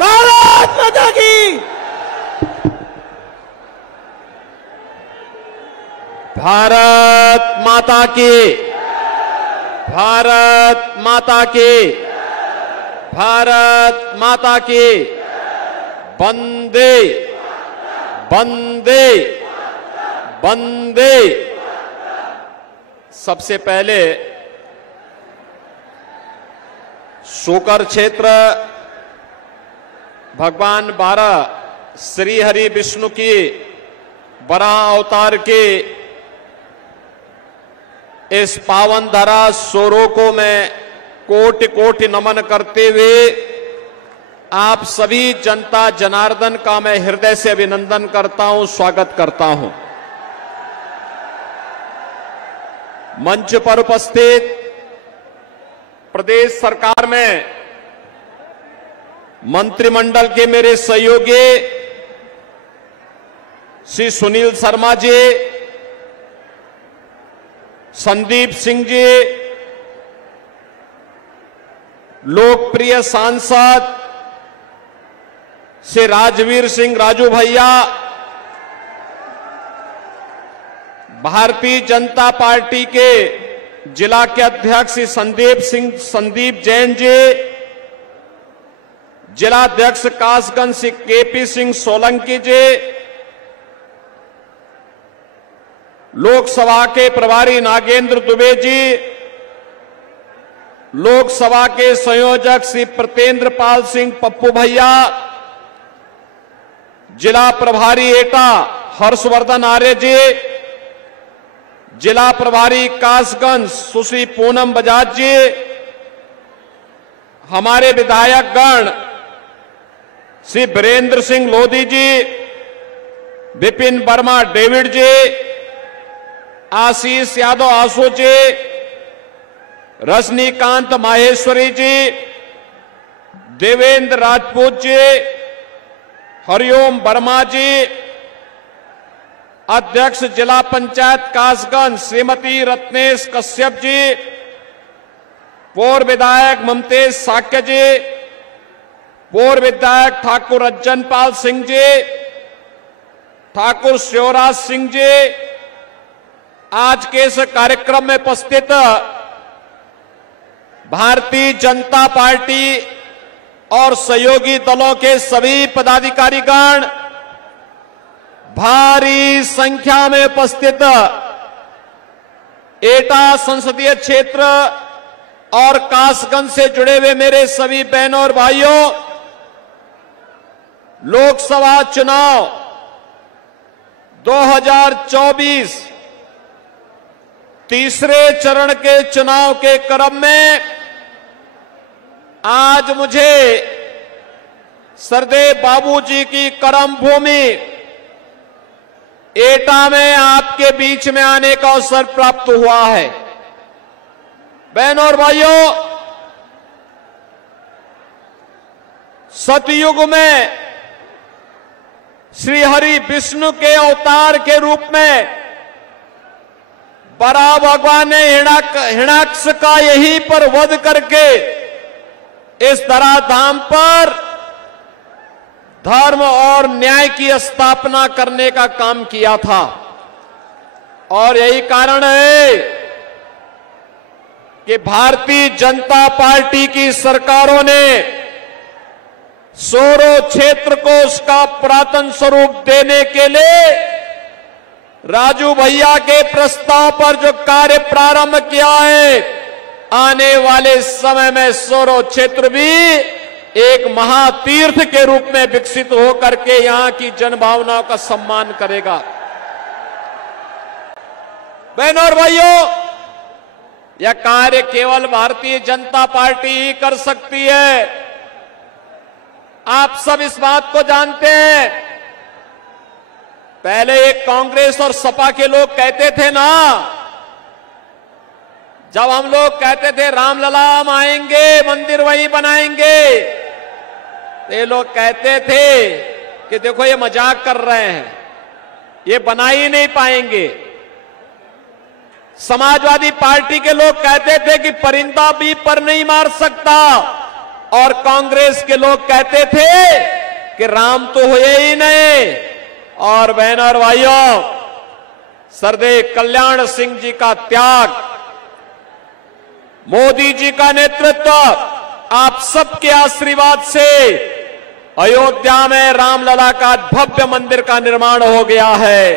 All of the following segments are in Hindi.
भारत माता की। भारत माता की। भारत माता की। भारत माता की। वंदे वंदे वंदे। सबसे पहले शोकर क्षेत्र भगवान 12 श्री हरि विष्णु की वराह अवतार के इस पावन धरा सोरो को मैं कोटि कोटि नमन करते हुए आप सभी जनता जनार्दन का मैं हृदय से अभिनंदन करता हूं, स्वागत करता हूं। मंच पर उपस्थित प्रदेश सरकार में मंत्रिमंडल के मेरे सहयोगी श्री सुनील शर्मा जी, संदीप सिंह जी, लोकप्रिय सांसद श्री राजवीर सिंह राजू भैया, भारतीय जनता पार्टी के जिला के अध्यक्ष श्री संदीप जैन जी, जिला अध्यक्ष कासगंज श्री केपी सिंह सोलंकी जी, लोकसभा के प्रभारी नागेंद्र दुबे जी, लोकसभा के संयोजक श्री प्रतेंद्र पाल सिंह पप्पू भैया, जिला प्रभारी एटा हर्षवर्धन आर्य जी, जिला प्रभारी कासगंज सुश्री पूनम बजाज जी, हमारे विधायक गण श्री वीरेंद्र सिंह लोधी जी, विपिन वर्मा डेविड जी, आशीष यादव आशु जी, रजनीकांत माहेश्वरी जी, देवेंद्र राजपूत जी, हरिओम वर्मा जी, अध्यक्ष जिला पंचायत कासगंज श्रीमती रत्नेश कश्यप जी, पूर्व विधायक ममतेज साक्य जी, पूर्व विधायक ठाकुर रज्जन पाल सिंह जी, ठाकुर शिवराज सिंह जी, आज के इस कार्यक्रम में उपस्थित भारतीय जनता पार्टी और सहयोगी दलों के सभी पदाधिकारीगण, भारी संख्या में उपस्थित एटा संसदीय क्षेत्र और कासगंज से जुड़े हुए मेरे सभी बहनों और भाइयों, लोकसभा चुनाव 2024 तीसरे चरण के चुनाव के क्रम में आज मुझे सरदेव बाबूजी की कर्म भूमि एटा में आपके बीच में आने का अवसर प्राप्त हुआ है। बहनों और भाइयों, सतयुग में श्री हरि विष्णु के अवतार के रूप में बराह भगवान ने हिरण्याक्ष का यहीं पर वध करके इस धराधाम पर धर्म और न्याय की स्थापना करने का काम किया था। और यही कारण है कि भारतीय जनता पार्टी की सरकारों ने सोरो क्षेत्र को उसका पुरातन स्वरूप देने के लिए राजू भैया के प्रस्ताव पर जो कार्य प्रारंभ किया है, आने वाले समय में सोरो क्षेत्र भी एक महातीर्थ के रूप में विकसित होकर के यहां की जनभावनाओं का सम्मान करेगा। बहनों और भाइयों, यह कार्य केवल भारतीय जनता पार्टी ही कर सकती है। आप सब इस बात को जानते हैं। पहले एक कांग्रेस और सपा के लोग कहते थे ना, जब हम लोग कहते थे रामलला हम आएंगे, मंदिर वहीं बनाएंगे, ये लोग कहते थे कि देखो ये मजाक कर रहे हैं, ये बना ही नहीं पाएंगे। समाजवादी पार्टी के लोग कहते थे कि परिंदा भी पर नहीं मार सकता, और कांग्रेस के लोग कहते थे कि राम तो हुए ही नहीं। और बहनों और भाइयों, सरदेव कल्याण सिंह जी का त्याग, मोदी जी का नेतृत्व, आप सबके आशीर्वाद से अयोध्या में रामलला का भव्य मंदिर का निर्माण हो गया है।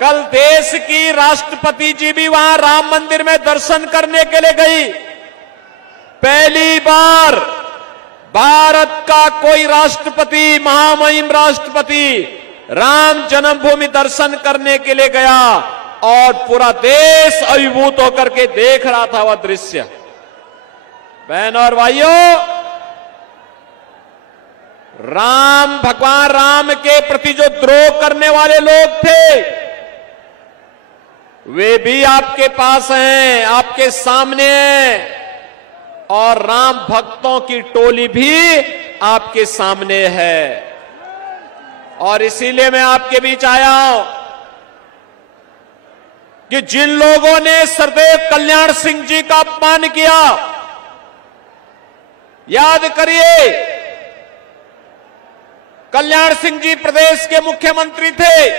कल देश की राष्ट्रपति जी भी वहां राम मंदिर में दर्शन करने के लिए गई। पहली बार भारत का कोई राष्ट्रपति, महामहिम राष्ट्रपति, राम जन्मभूमि दर्शन करने के लिए गया और पूरा देश अभिभूत होकर के देख रहा था वह दृश्य। बहनों और भाइयों, राम, भगवान राम के प्रति जो द्रोह करने वाले लोग थे, वे भी आपके पास हैं, आपके सामने हैं, और राम भक्तों की टोली भी आपके सामने है। और इसीलिए मैं आपके बीच आया हूं कि जिन लोगों ने सरदेव कल्याण सिंह जी का अपमान किया, याद करिए, कल्याण सिंह जी प्रदेश के मुख्यमंत्री थे,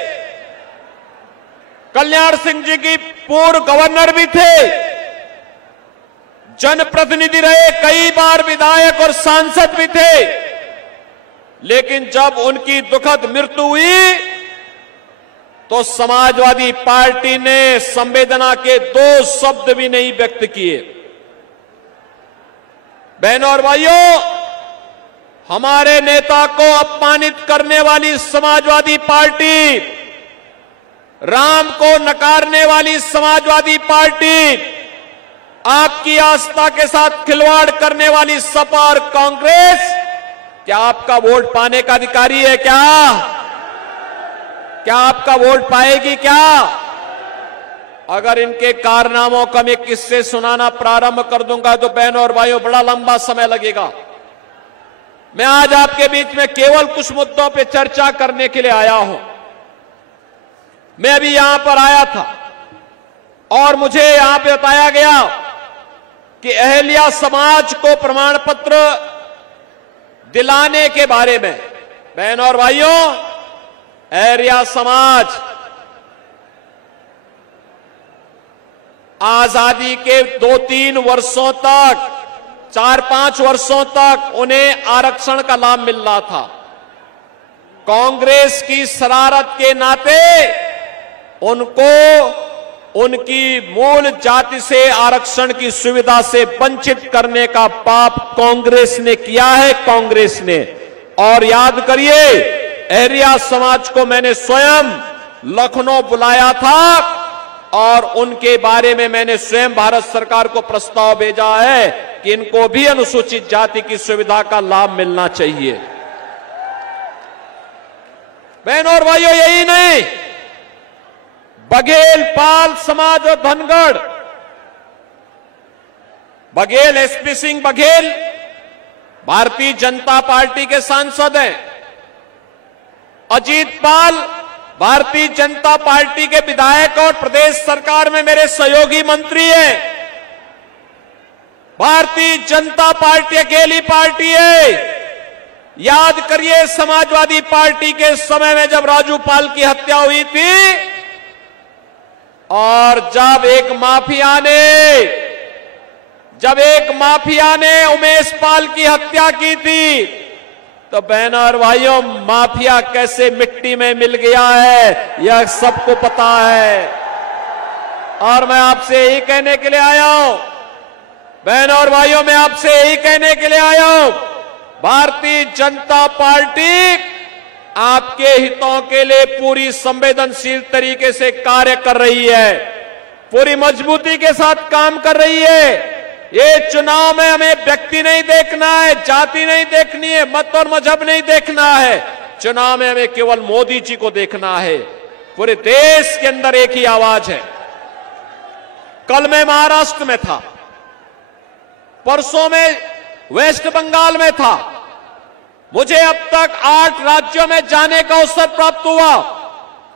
कल्याण सिंह जी की पूर्व गवर्नर भी थे, जनप्रतिनिधि रहे, कई बार विधायक और सांसद भी थे। लेकिन जब उनकी दुखद मृत्यु हुई तो समाजवादी पार्टी ने संवेदना के 2 शब्द भी नहीं व्यक्त किए। बहनों और भाइयों, हमारे नेता को अपमानित करने वाली समाजवादी पार्टी, राम को नकारने वाली समाजवादी पार्टी, आपकी आस्था के साथ खिलवाड़ करने वाली सपा और कांग्रेस, क्या आपका वोट पाने का अधिकारी है? क्या आपका वोट पाएगी? क्या अगर इनके कारनामों का मैं किस्से सुनाना प्रारंभ कर दूंगा तो बहनों और भाइयों बड़ा लंबा समय लगेगा। मैं आज आपके बीच में केवल कुछ मुद्दों पे चर्चा करने के लिए आया हूं। मैं अभी यहां पर आया था और मुझे यहां पे बताया गया कि अहल्या समाज को प्रमाण पत्र दिलाने के बारे में। बहनों और भाइयों, अहल्या समाज आजादी के 2-3 वर्षों तक, 4-5 वर्षों तक उन्हें आरक्षण का लाभ मिल रहा था। कांग्रेस की शरारत के नाते उनको उनकी मूल जाति से आरक्षण की सुविधा से वंचित करने का पाप कांग्रेस ने किया है, कांग्रेस ने। और याद करिए, अहल्या समाज को मैंने स्वयं लखनऊ बुलाया था और उनके बारे में मैंने स्वयं भारत सरकार को प्रस्ताव भेजा है कि इनको भी अनुसूचित जाति की सुविधा का लाभ मिलना चाहिए। बहनों और भाइयों, यही नहीं, बघेल पाल समाज और धनगढ़, बघेल, एसपी सिंह बघेल भारतीय जनता पार्टी के सांसद हैं। अजीत पाल भारतीय जनता पार्टी के विधायक और प्रदेश सरकार में मेरे सहयोगी मंत्री हैं। भारतीय जनता पार्टी अकेली पार्टी है। याद करिए, समाजवादी पार्टी के समय में जब राजू पाल की हत्या हुई थी और जब एक माफिया ने उमेश पाल की हत्या की थी, तो बहनों और भाइयों, माफिया कैसे मिट्टी में मिल गया है यह सबको पता है। और मैं आपसे यही कहने के लिए आया हूं, बहनों और भाइयों, मैं आपसे यही कहने के लिए आया हूं, भारतीय जनता पार्टी आपके हितों के लिए पूरी संवेदनशील तरीके से कार्य कर रही है, पूरी मजबूती के साथ काम कर रही है। ये चुनाव में हमें व्यक्ति नहीं देखना है, जाति नहीं देखनी है, मत और मजहब नहीं देखना है। चुनाव में हमें केवल मोदी जी को देखना है। पूरे देश के अंदर एक ही आवाज है। कल मैं महाराष्ट्र में था, परसों में वेस्ट बंगाल में था। मुझे अब तक 8 राज्यों में जाने का अवसर प्राप्त हुआ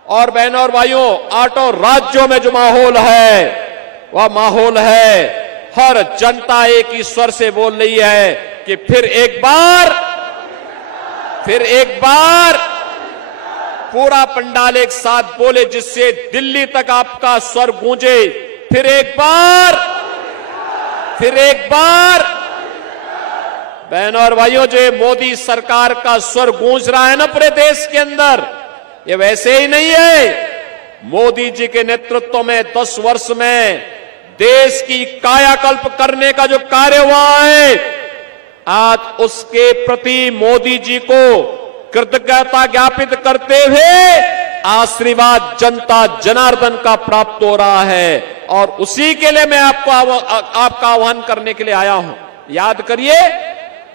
और बहनों और भाइयों, 8 राज्यों में जो माहौल है वह माहौल है हर जनता एक ही स्वर से बोल रही है कि फिर एक बार पूरा पंडाल एक साथ बोले, जिससे दिल्ली तक आपका स्वर गूंजे। फिर एक बार बहनों और भाइयों, जो मोदी सरकार का स्वर गूंज रहा है ना पूरे देश के अंदर, ये वैसे ही नहीं है। मोदी जी के नेतृत्व में 10 वर्ष में देश की कायाकल्प करने का जो कार्य हुआ है, आज उसके प्रति मोदी जी को कृतज्ञता ज्ञापित करते हुए आशीर्वाद जनता जनार्दन का प्राप्त हो रहा है। और उसी के लिए मैं आपका आह्वान करने के लिए आया हूं। याद करिए,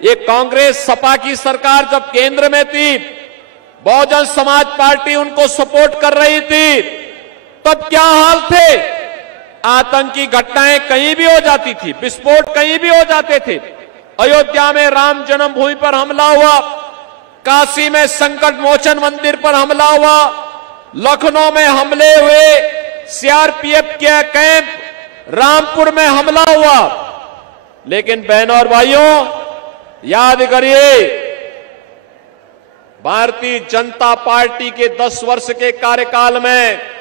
ये कांग्रेस सपा की सरकार जब केंद्र में थी, बहुजन समाज पार्टी उनको सपोर्ट कर रही थी, तब क्या हाल थे? आतंकी घटनाएं कहीं भी हो जाती थी, विस्फोट कहीं भी हो जाते थे। अयोध्या में राम जन्मभूमि पर हमला हुआ, काशी में संकट मोचन मंदिर पर हमला हुआ, लखनऊ में हमले हुए, सीआरपीएफ के कैंप रामपुर में हमला हुआ। लेकिन बहनों और भाइयों, याद करिए, भारतीय जनता पार्टी के 10 वर्ष के कार्यकाल में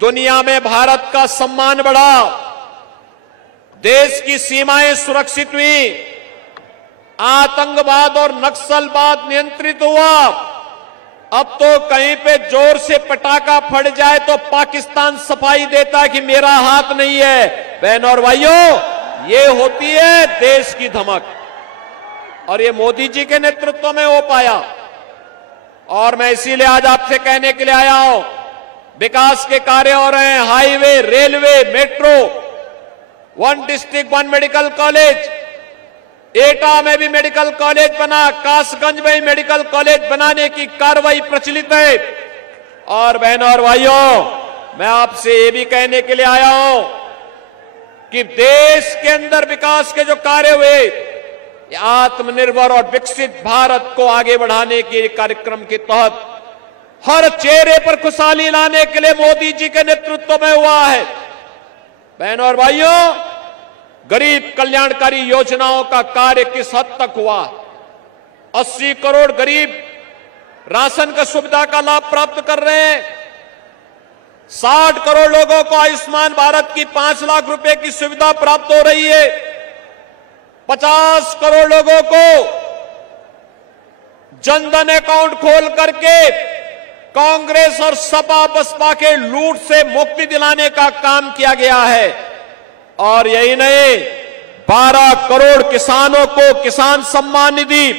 दुनिया में भारत का सम्मान बढ़ा, देश की सीमाएं सुरक्षित हुई, आतंकवाद और नक्सलवाद नियंत्रित हुआ। अब तो कहीं पे जोर से पटाखा फट जाए तो पाकिस्तान सफाई देता है कि मेरा हाथ नहीं है। बहनों और भाइयों, ये होती है देश की धमक, और ये मोदी जी के नेतृत्व में हो पाया। और मैं इसीलिए आज आपसे कहने के लिए आया हूं, विकास के कार्य हो रहे हैं, highway, railway, metro, 1 district 1 medical college, एटा में भी मेडिकल कॉलेज बना, कासगंज में मेडिकल कॉलेज बनाने की कार्रवाई प्रचलित है। और बहनों और भाइयों, मैं आपसे ये भी कहने के लिए आया हूं कि देश के अंदर विकास के जो कार्य हुए, आत्मनिर्भर और विकसित भारत को आगे बढ़ाने के कार्यक्रम के तहत हर चेहरे पर खुशहाली लाने के लिए मोदी जी के नेतृत्व में हुआ है। बहनों और भाइयों, गरीब कल्याणकारी योजनाओं का कार्य किस हद तक हुआ? 80 करोड़ गरीब राशन का सुविधा का लाभ प्राप्त कर रहे हैं। 60 करोड़ लोगों को आयुष्मान भारत की 5 लाख रुपए की सुविधा प्राप्त हो रही है। 50 करोड़ लोगों को जनधन अकाउंट खोल करके कांग्रेस और सपा बसपा के लूट से मुक्ति दिलाने का काम किया गया है। और यही नहीं, 12 करोड़ किसानों को किसान सम्मान निधि,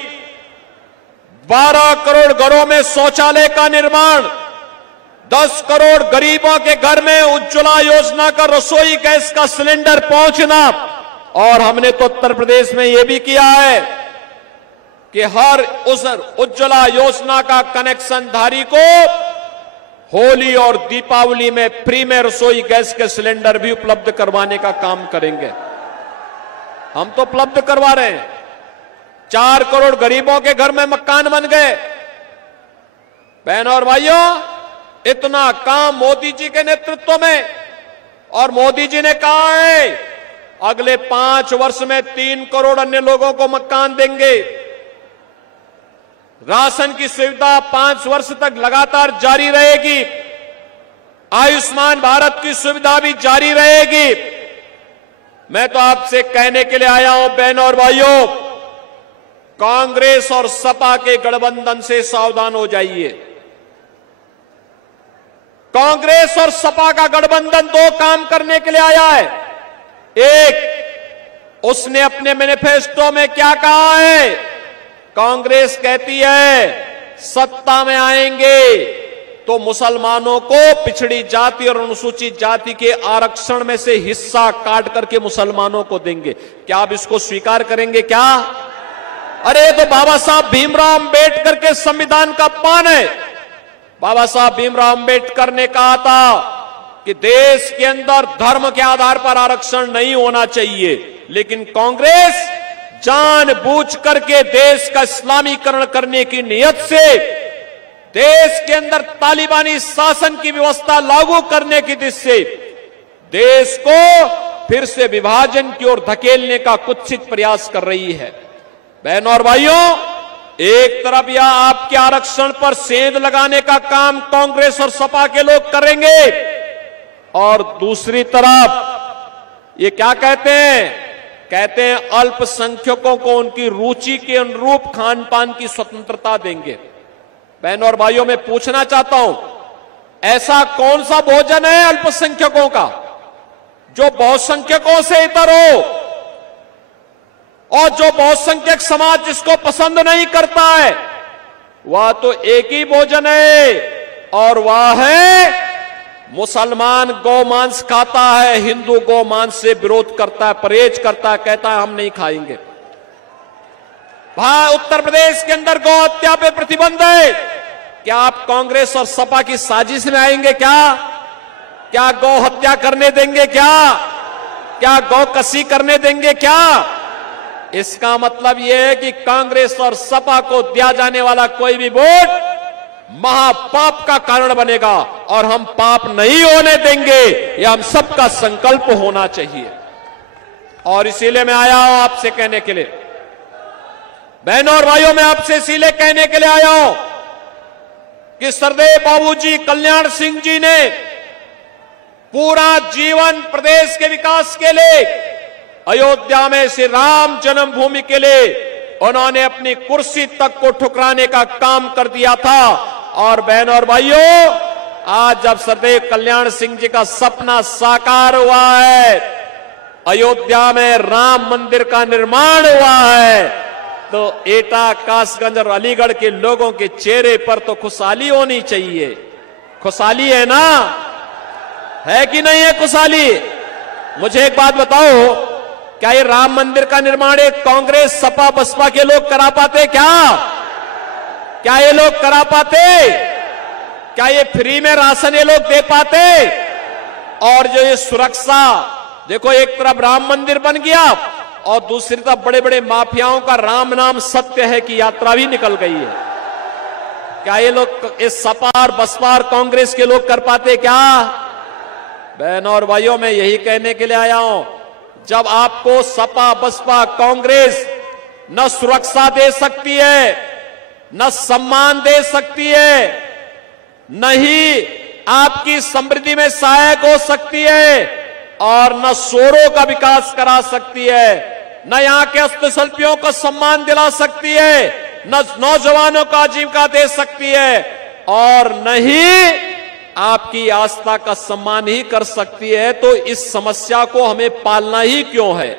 12 करोड़ घरों में शौचालय का निर्माण, 10 करोड़ गरीबों के घर में उज्ज्वला योजना का रसोई गैस का सिलेंडर पहुंचना। और हमने तो उत्तर प्रदेश में यह भी किया है कि हर उस उज्ज्वला योजना का कनेक्शन धारी को होली और दीपावली में फ्री में रसोई गैस के सिलेंडर भी उपलब्ध करवाने का काम करेंगे। हम तो उपलब्ध करवा रहे हैं। 4 करोड़ गरीबों के घर में मकान बन गए। बहनों और भाइयों, इतना काम मोदी जी के नेतृत्व में। और मोदी जी ने कहा है अगले 5 वर्ष में 3 करोड़ अन्य लोगों को मकान देंगे। राशन की सुविधा 5 वर्ष तक लगातार जारी रहेगी। आयुष्मान भारत की सुविधा भी जारी रहेगी। मैं तो आपसे कहने के लिए आया हूं, बहनों और भाइयों, कांग्रेस और सपा के गठबंधन से सावधान हो जाइए। कांग्रेस और सपा का गठबंधन 2 काम करने के लिए आया है। एक, उसने अपने मैनिफेस्टो में क्या कहा है? कांग्रेस कहती है सत्ता में आएंगे तो मुसलमानों को पिछड़ी जाति और अनुसूचित जाति के आरक्षण में से हिस्सा काट करके मुसलमानों को देंगे। क्या आप इसको स्वीकार करेंगे क्या? अरे तो बाबा साहब भीमराव अंबेडकर के संविधान का पान है। बाबा साहब भीमराव अंबेडकर ने कहा था कि देश के अंदर धर्म के आधार पर आरक्षण नहीं होना चाहिए, लेकिन कांग्रेस जानबूझ करके देश का इस्लामीकरण करने की नियत से देश के अंदर तालिबानी शासन की व्यवस्था लागू करने की दिशा से देश को फिर से विभाजन की ओर धकेलने का कुत्सित प्रयास कर रही है। बहनों और भाइयों, एक तरफ यह आपके आरक्षण पर सेंध लगाने का काम कांग्रेस और सपा के लोग करेंगे और दूसरी तरफ ये क्या कहते हैं अल्पसंख्यकों को उनकी रुचि के अनुरूप खान पान की स्वतंत्रता देंगे। बहनों और भाइयों, मैं पूछना चाहता हूं, ऐसा कौन सा भोजन है अल्पसंख्यकों का जो बहुसंख्यकों से इतर हो, और जो बहुसंख्यक समाज जिसको पसंद नहीं करता है वह तो एक ही भोजन है और वह है मुसलमान गौमांस खाता है, हिंदू गौमांस से विरोध करता है, परहेज करता है, कहता है हम नहीं खाएंगे। उत्तर प्रदेश के अंदर गौ हत्या पे प्रतिबंध है। क्या आप कांग्रेस और सपा की साजिश में आएंगे? क्या गौ हत्या करने देंगे? क्या गौ कसी करने देंगे? इसका मतलब यह है कि कांग्रेस और सपा को दिया जाने वाला कोई भी वोट महापाप का कारण बनेगा और हम पाप नहीं होने देंगे। यह हम सबका संकल्प होना चाहिए। और इसीलिए मैं आया हूं आपसे कहने के लिए, बहनों और भाइयों, मैं आपसे इसीलिए कहने के लिए आया हूं कि सरदेव बाबूजी कल्याण सिंह जी ने पूरा जीवन प्रदेश के विकास के लिए, अयोध्या में श्री राम जन्मभूमि के लिए उन्होंने अपनी कुर्सी तक को ठुकराने का काम कर दिया था। और बहनों और भाइयों, आज जब सरदेव कल्याण सिंह जी का सपना साकार हुआ है, अयोध्या में राम मंदिर का निर्माण हुआ है, तो एटा, कासगंज और अलीगढ़ के लोगों के चेहरे पर तो खुशहाली होनी चाहिए। खुशहाली है ना? है कि नहीं है खुशहाली? मुझे एक बात बताओ, क्या ये राम मंदिर का निर्माण एक कांग्रेस, सपा, बसपा के लोग करा पाते? क्या ये लोग करा पाते? क्या ये फ्री में राशन ये लोग दे पाते? और जो ये सुरक्षा, देखो एक तरफ राम मंदिर बन गया और दूसरी तरफ बड़े बड़े माफियाओं का राम नाम सत्य है कि यात्रा भी निकल गई है। क्या ये लोग, इस सपा और बसपा और कांग्रेस के लोग कर पाते? बहनों और भाइयों, मैं यही कहने के लिए आया हूं, जब आपको सपा, बसपा, कांग्रेस न सुरक्षा दे सकती है, न सम्मान दे सकती है, न ही आपकी समृद्धि में सहायक हो सकती है, और न शोरों का विकास करा सकती है, न यहां के हस्तशिल्पियों को सम्मान दिला सकती है, न नौजवानों को आजीविका दे सकती है, और न ही आपकी आस्था का सम्मान ही कर सकती है, तो इस समस्या को हमें पालना ही क्यों है?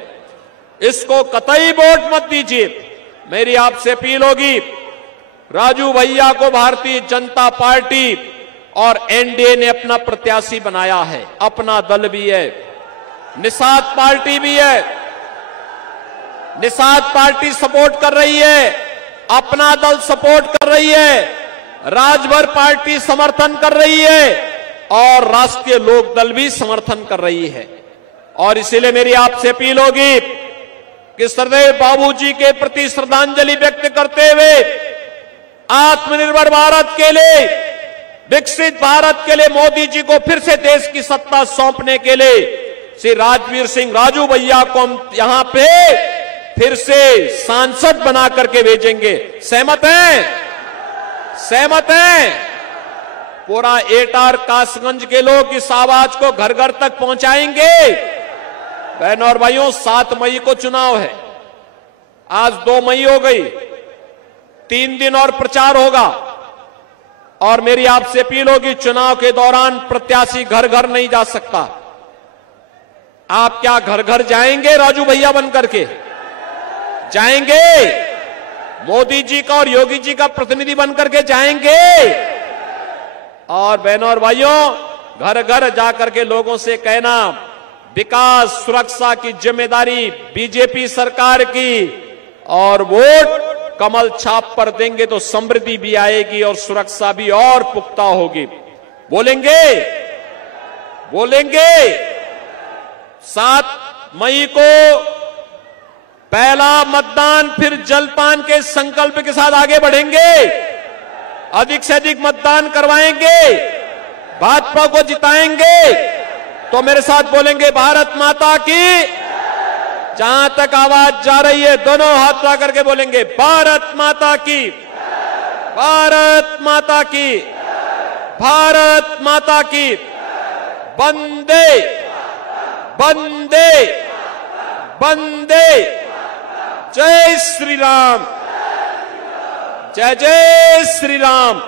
इसको कतई वोट मत दीजिए। मेरी आपसे अपील होगी, राजू भैया को भारतीय जनता पार्टी और एनडीए ने अपना प्रत्याशी बनाया है, अपना दल भी है, निषाद पार्टी भी है, निषाद पार्टी सपोर्ट कर रही है, अपना दल सपोर्ट कर रही है, राजभर पार्टी समर्थन कर रही है और राष्ट्रीय लोक दल भी समर्थन कर रही है। और इसीलिए मेरी आपसे अपील होगी कि सरदेव बाबूजी के प्रति श्रद्धांजलि व्यक्त करते हुए आत्मनिर्भर भारत के लिए, विकसित भारत के लिए मोदी जी को फिर से देश की सत्ता सौंपने के लिए श्री राजवीर सिंह राजू भैया को हम यहां पे फिर से सांसद बना करके भेजेंगे। सहमत हैं? पूरा एटा और कासगंज के लोग इस आवाज को घर घर तक पहुंचाएंगे। बहनों और भाइयों, 7 मई को चुनाव है, आज 2 मई हो गई, 3 दिन और प्रचार होगा। और मेरी आपसे अपील होगी, चुनाव के दौरान प्रत्याशी घर घर नहीं जा सकता। आप क्या घर घर जाएंगे राजू भैया बन करके? जाएंगे? मोदी जी का और योगी जी का प्रतिनिधि बन करके जाएंगे? और बहनों और भाइयों, घर घर जाकर के लोगों से कहना, विकास सुरक्षा की जिम्मेदारी बीजेपी सरकार की, और वोट कमल छाप पर देंगे तो समृद्धि भी आएगी और सुरक्षा भी और पुख्ता होगी। बोलेंगे? 7 मई को पहला मतदान, फिर जलपान के संकल्प के साथ आगे बढ़ेंगे, अधिक से अधिक मतदान करवाएंगे, भाजपा को जिताएंगे तो मेरे साथ बोलेंगे भारत माता की। जहां तक आवाज जा रही है दोनों हाथ ला करके बोलेंगे भारत माता की, भारत माता की, भारत माता की। वंदे वंदे वंदे। जय श्री राम, जय जय श्री राम।